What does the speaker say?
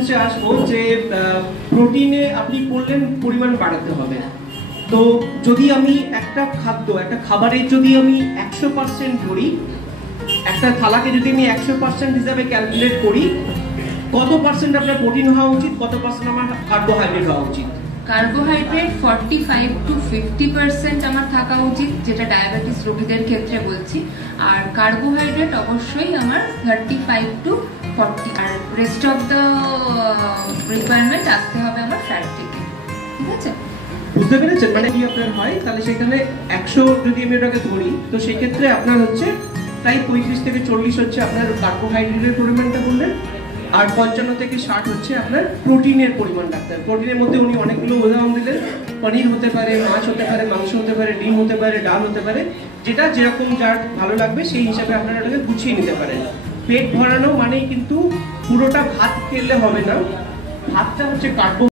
জিনিসে আসবো যে প্রোটিনে আপনি বললেন পরিমাণ বাড়াতে হবে। তো যদি আমি একটা খাবারের যদি আমি 100% ধরি, একটা থালাকে যদি আমি 100% হিসাবে ক্যালকুলেট করি, কত পার্সেন্ট আপনার প্রোটিন হওয়া উচিত, কত পার্সেন্ট আমার কার্বোহাইড্রেট হওয়া উচিত? কার্বোহাইড্রেট 45 to 50% আমার থাকা উচিত, যেটা ডায়াবেটিস রোগীদের ক্ষেত্রে বলছি। আর কার্বোহাইড্রেট অবশ্যই আমার 35 to 40, আর রেস্ট অফ দ্য রিকোয়ারমেন্ট আসতে হবে আমার ফ্যাট থেকে। ঠিক আছে, বুঝতে পেরেছেন? মানে কি আপনার হয় তাহলে সেখানে 100 যদি আমি এটাকে ধরি, তো সেই ক্ষেত্রে আপনার হচ্ছে প্রায় 35 থেকে 40 হচ্ছে আপনার কার্বোহাইড্রেটের পরিমাণটা বললেন, আর 55 থেকে 60 হচ্ছে আপনার প্রোটিনের পরিমাণ রাখতে হবে। প্রোটিনের মধ্যে উনি অনেকগুলো উদাহরণ দিলেন, পনির হতে পারে, মাছ হতে পারে, মাংস হতে পারে, ডিম হতে পারে, ডাল হতে পারে, যেটা যেরকম যার ভালো লাগবে সেই হিসাবে আপনারা এটাকে গুছিয়ে নিতে পারেন। পেট ভরানো মানেই কিন্তু পুরোটা ভাত খেলে হবে না, ভাতটা হচ্ছে কার্বো